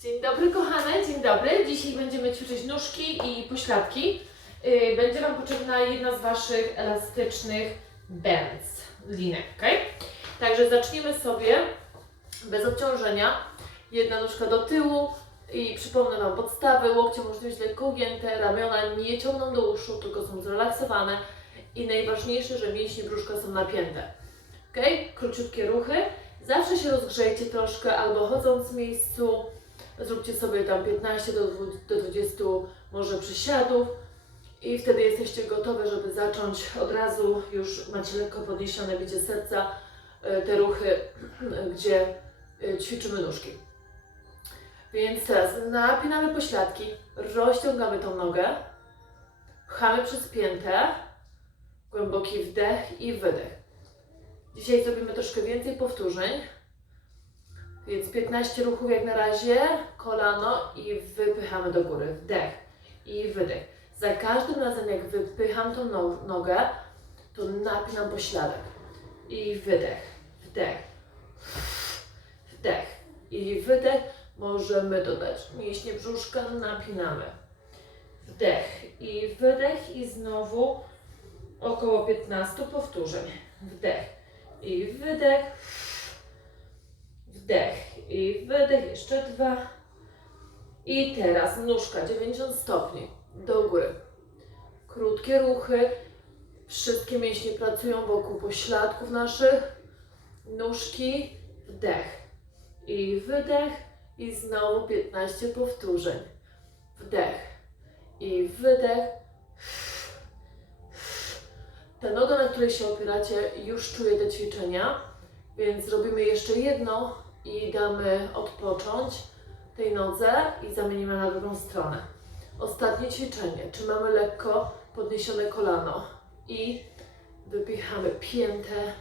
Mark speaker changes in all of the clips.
Speaker 1: Dzień dobry kochane, dzień dobry. Dzisiaj będziemy ćwiczyć nóżki i pośladki. Yy, Będzie Wam potrzebna jedna z Waszych elastycznych bands, linek, ok? Także zaczniemy sobie bez obciążenia. Jedna nóżka do tyłu i przypomnę Wam podstawy. Łokcie można mieć lekko ugięte, ramiona nie ciągną do uszu, tylko są zrelaksowane. I najważniejsze, że mięśnie brzuszka są napięte. Ok? Króciutkie ruchy. Zawsze się rozgrzejcie troszkę albo chodząc w miejscu, Zróbcie sobie tam 15 do 20, do 20 może przysiadów i wtedy jesteście gotowe, żeby zacząć od razu, już macie lekko podniesione bicie serca, e, te ruchy, gdzie e, ćwiczymy nóżki. Więc teraz napinamy pośladki, rozciągamy tą nogę, pchamy przez piętę, głęboki wdech i wydech. Dzisiaj zrobimy troszkę więcej powtórzeń. Więc 15 ruchów jak na razie, kolano i wypychamy do góry. Wdech i wydech. Za każdym razem jak wypycham tą no- nogę, to napinam pośladek. I wydech, wdech, wdech i wydech. Możemy dodać mięśnie brzuszka, napinamy. Wdech i wydech i znowu około 15 powtórzeń. Wdech i wydech. Wdech i wydech, jeszcze dwa. I teraz nóżka 90 stopni do góry. Krótkie ruchy. Wszystkie mięśnie pracują wokół pośladków naszych. Nóżki, wdech i wydech. I znowu 15 powtórzeń. Wdech i wydech. Ta noga, na której się opieracie, już czuje te ćwiczenia, więc robimy jeszcze jedno i damy odpocząć tej nodze i zamienimy na drugą stronę. Ostatnie ćwiczenie. Trzymamy lekko podniesione kolano i wypychamy piętę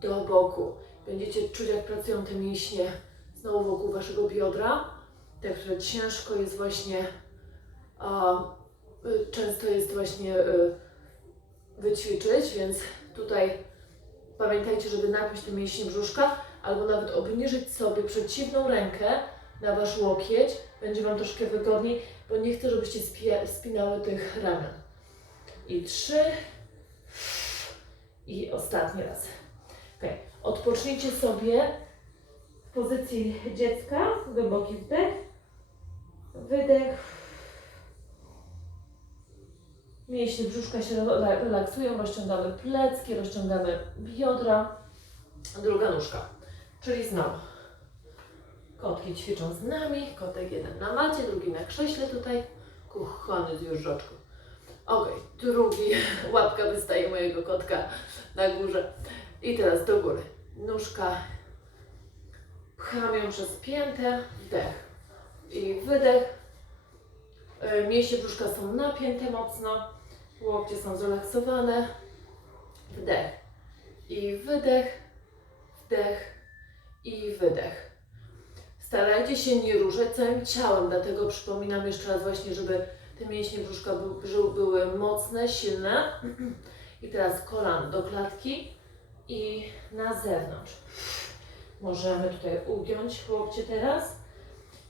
Speaker 1: do boku. Będziecie czuć, jak pracują te mięśnie znowu wokół waszego biodra, te, które ciężko jest właśnie, a, często jest właśnie y, wyćwiczyć, więc tutaj pamiętajcie, żeby napiąć te mięśnie brzuszka, albo nawet obniżyć sobie przeciwną rękę na wasz łokieć. Będzie wam troszkę wygodniej, bo nie chcę, żebyście spinały tych ramion. I trzy. I ostatni raz. Ok. Odpocznijcie sobie w pozycji dziecka. Głęboki wdech. Wydech. Mięśnie brzuszka się rela- relaksują, rozciągamy plecki, rozciągamy biodra. Druga nóżka. Czyli znowu. Kotki ćwiczą z nami. Kotek jeden na macie, drugi na krześle tutaj. Kuchany z jeżdżaczką. Ok, drugi. Łapka wystaje mojego kotka na górze. I teraz do góry. Nóżka. Pcham ją przez piętę. Wdech. I wydech. E, Mięśnie brzuszka są napięte mocno. Łokcie są zrelaksowane. Wdech. I wydech. Wdech i wydech. Starajcie się nie ruszać całym ciałem, dlatego przypominam jeszcze raz właśnie, żeby te mięśnie brzuszka były mocne, silne. I teraz kolan do klatki i na zewnątrz. Możemy tutaj ugiąć łokcie teraz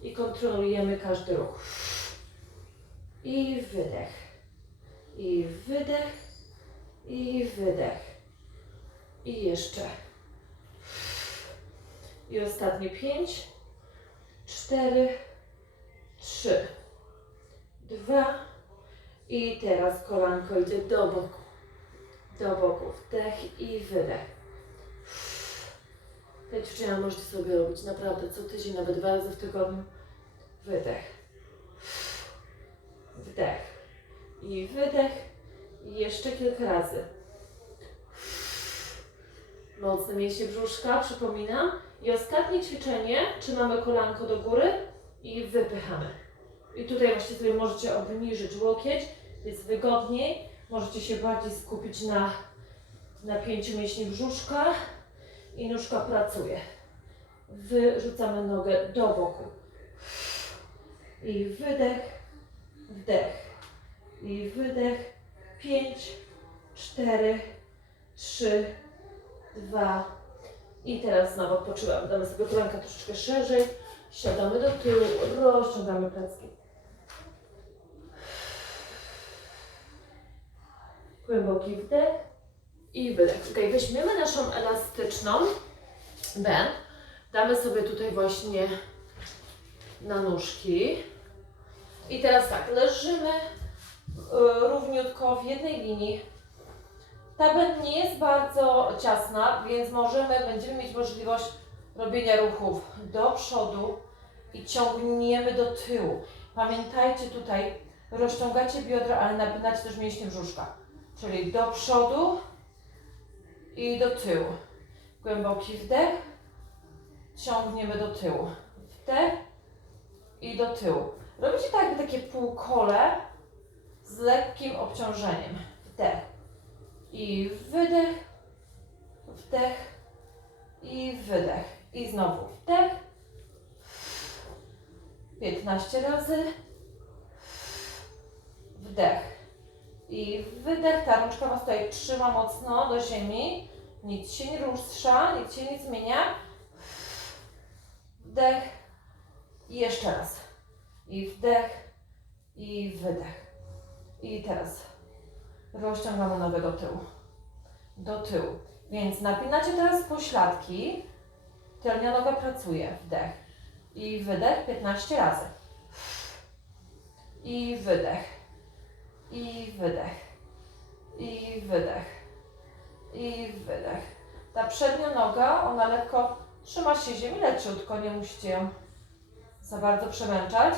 Speaker 1: i kontrolujemy każdy ruch. I wydech. I wydech. I wydech. I jeszcze. I ostatnie pięć, cztery, trzy, dwa. I teraz kolanko idzie do boku, do boku, wdech i wydech. Te ćwiczenia możecie sobie robić? Naprawdę co tydzień, nawet dwa razy w tygodniu. Wydech, wdech. I wydech. I jeszcze kilka razy. Mocne mięśnie brzuszka, przypominam. I ostatnie ćwiczenie, trzymamy kolanko do góry i wypychamy. I tutaj właśnie sobie możecie obniżyć łokieć, jest wygodniej. Możecie się bardziej skupić na napięciu mięśni brzuszka i nóżka pracuje. Wyrzucamy nogę do boku. I wydech, wdech. I wydech. Pięć, cztery, trzy, dwa, i teraz znowu odpoczywamy. Damy sobie kolanka troszeczkę szerzej, Siadamy do tyłu, rozciągamy plecki. Głęboki wdech i wydech. Ok, weźmiemy naszą elastyczną band. Damy sobie tutaj właśnie na nóżki. I teraz tak, leżymy y, równiutko w jednej linii. Ta nie jest bardzo ciasna, więc możemy, będziemy mieć możliwość robienia ruchów do przodu i ciągniemy do tyłu. Pamiętajcie tutaj, rozciągacie biodra, ale napinacie też mięśnie brzuszka. Czyli do przodu i do tyłu. Głęboki wdech, ciągniemy do tyłu. Wdech i do tyłu. Robicie tak takie półkole z lekkim obciążeniem. Wdech i wydech, wdech i wydech. I znowu wdech. 15 razy. Wdech. I wydech. Ta rączka Was tutaj trzyma mocno do ziemi. Nic się nie rusza, nic się nie zmienia. Wdech. I jeszcze raz. I wdech. I wydech. I teraz rozciągamy nogę do tyłu. Do tyłu. Więc napinacie teraz pośladki. Tylnia noga pracuje. Wdech. I wydech 15 razy. I wydech. I wydech. I wydech. I wydech. Ta przednia noga, ona lekko trzyma się ziemi leciutko, nie musicie ją za bardzo przemęczać.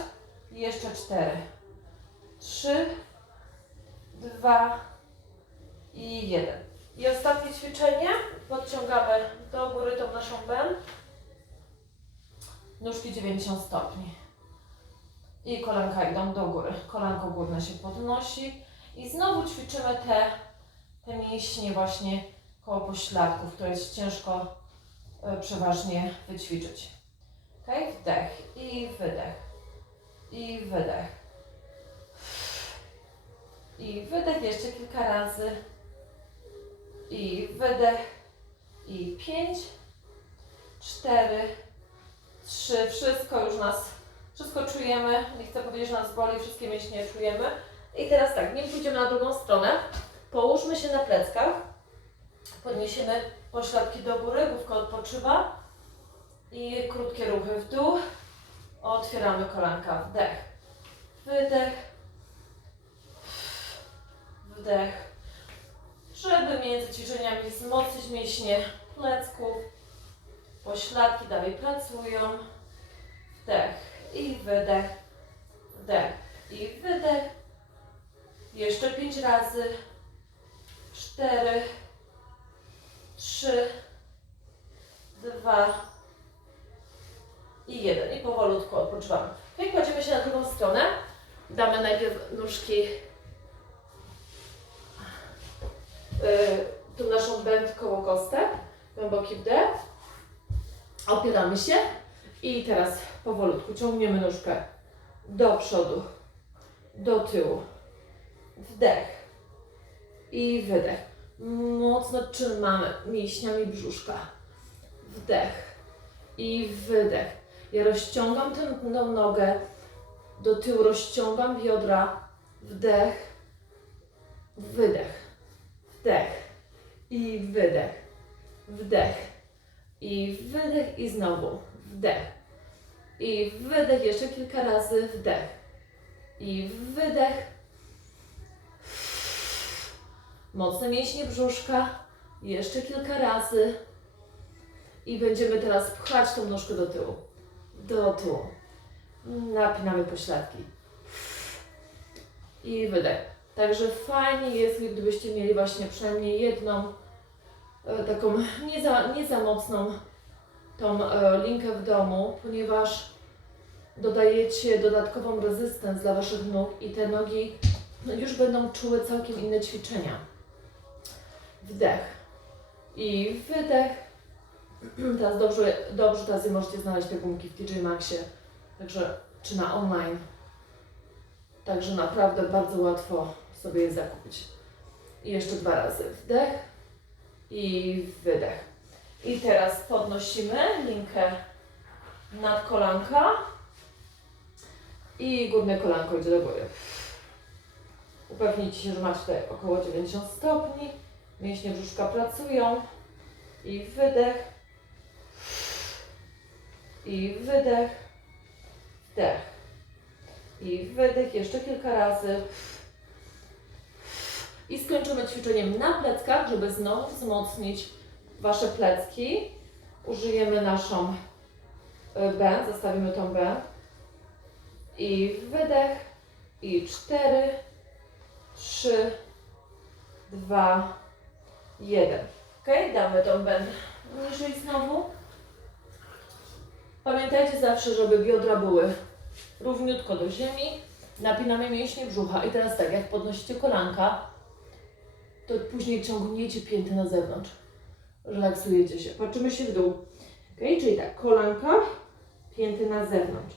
Speaker 1: I jeszcze cztery. Trzy, dwa i jeden. I ostatnie ćwiczenie. Podciągamy do góry tą naszą bęb. Nóżki 90 stopni. I kolanka idą do góry. Kolanko górne się podnosi. I znowu ćwiczymy te, te mięśnie właśnie koło pośladków, które jest ciężko e, przeważnie wyćwiczyć. Ok? Wdech i wydech. I wydech. I wydech jeszcze kilka razy. I wydech. I pięć, cztery, trzy. Wszystko już nas, wszystko czujemy. Nie chcę powiedzieć, że nas boli, wszystkie mięśnie czujemy. I teraz tak, nim pójdziemy na drugą stronę, połóżmy się na pleckach. Podniesiemy pośladki do góry, główka odpoczywa. I krótkie ruchy w dół. Otwieramy kolanka. Wdech. Wydech. Wdech. Żeby między ćwiczeniami wzmocnić mięśnie plecków. Pośladki dalej pracują. Wdech i wydech. Wdech i wydech. Jeszcze pięć razy. Cztery. Trzy. Dwa. I jeden. I powolutku odpoczywamy. I kładziemy się na drugą stronę. Damy najpierw nóżki yy, tu naszą będ koło kostek, głęboki wdech, opieramy się i teraz powolutku ciągniemy nóżkę do przodu, do tyłu, wdech i wydech. Mocno trzymamy mięśniami brzuszka, wdech i wydech. Ja rozciągam tę nogę do tyłu, rozciągam biodra, wdech, wydech wdech i wydech, wdech i wydech i znowu wdech i wydech jeszcze kilka razy, wdech i wydech. Mocne mięśnie brzuszka, jeszcze kilka razy i będziemy teraz pchać tą nóżkę do tyłu, do tyłu. Napinamy pośladki i wydech. Także fajnie jest, gdybyście mieli właśnie przynajmniej jedną e, taką nie za, nie za mocną tą e, linkę w domu, ponieważ dodajecie dodatkową rezystans dla Waszych nóg i te nogi no, już będą czuły całkiem inne ćwiczenia. Wdech i wydech. Teraz dobrze, dobrze teraz możecie znaleźć te gumki w TJ Maxie, także czy na online. Także naprawdę bardzo łatwo sobie je zakupić. I jeszcze dwa razy wdech i wydech. I teraz podnosimy linkę nad kolanka i górne kolanko idzie do góry. Upewnijcie się, że macie tutaj około 90 stopni. Mięśnie brzuszka pracują. I wydech. I wydech. Wdech. I wydech jeszcze kilka razy. I skończymy ćwiczeniem na pleckach, żeby znowu wzmocnić Wasze plecki. Użyjemy naszą y, B, zostawimy tą B. I wydech. I cztery, trzy, dwa, jeden. Ok, damy tą B niżej znowu. Pamiętajcie zawsze, żeby biodra były równiutko do ziemi. Napinamy mięśnie brzucha. I teraz tak, jak podnosicie kolanka, to później ciągniecie pięty na zewnątrz. Relaksujecie się. Patrzymy się w dół. Ok, czyli tak, kolanka, pięty na zewnątrz.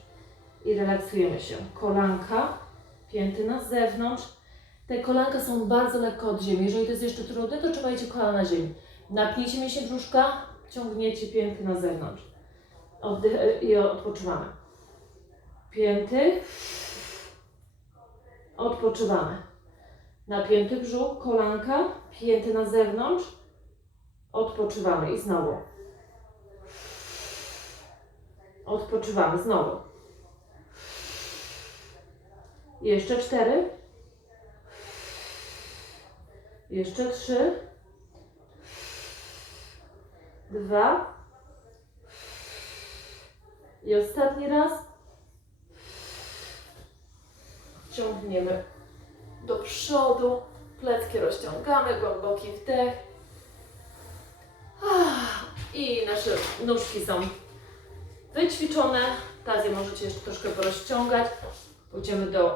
Speaker 1: I relaksujemy się. Kolanka, pięty na zewnątrz. Te kolanka są bardzo lekko od ziemi. Jeżeli to jest jeszcze trudne, to trzymajcie kolana na ziemi. Napnijcie mięśnie brzuszka, ciągniecie pięty na zewnątrz. Oddech i odpoczywamy. Pięty. Odpoczywamy. Napięty brzuch, kolanka, pięty na zewnątrz. Odpoczywamy i znowu. Odpoczywamy znowu. Jeszcze cztery. Jeszcze trzy. Dwa. I ostatni raz. Ciągniemy do przodu. Plecki rozciągamy, głęboki wdech. Ah, I nasze nóżki są wyćwiczone. Tazję możecie jeszcze troszkę porozciągać. Pójdziemy do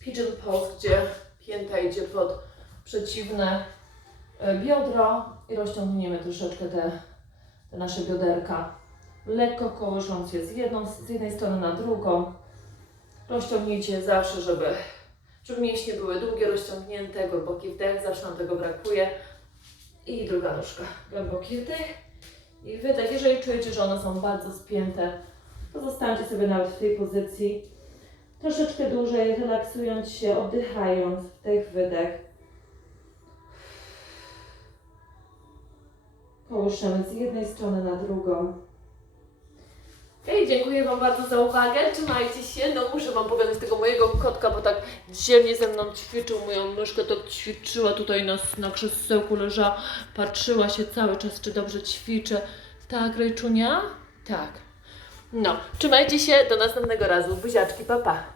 Speaker 1: pigeon pose, gdzie pięta idzie pod przeciwne e, biodro i rozciągniemy troszeczkę te, te nasze bioderka. Lekko kołysząc je z, jedną, z jednej strony na drugą. Rozciągnijcie zawsze, żeby, żeby mięśnie były długie, rozciągnięte, głęboki wdech, zawsze nam tego brakuje. I druga nóżka. Głęboki wdech i wydech. Jeżeli czujecie, że one są bardzo spięte, to zostańcie sobie nawet w tej pozycji. Troszeczkę dłużej, relaksując się, oddychając, wdech, wydech. Kołyszemy z jednej strony na drugą. Hej, dziękuję Wam bardzo za uwagę. Trzymajcie się. No muszę Wam pokazać tego mojego kotka, bo tak dzielnie ze mną ćwiczył. Moją myszkę to ćwiczyła tutaj na, na krzesełku leżała. Patrzyła się cały czas, czy dobrze ćwiczę. Tak, Rejczunia? Tak. No, trzymajcie się. Do następnego razu. Buziaczki, papa. Pa.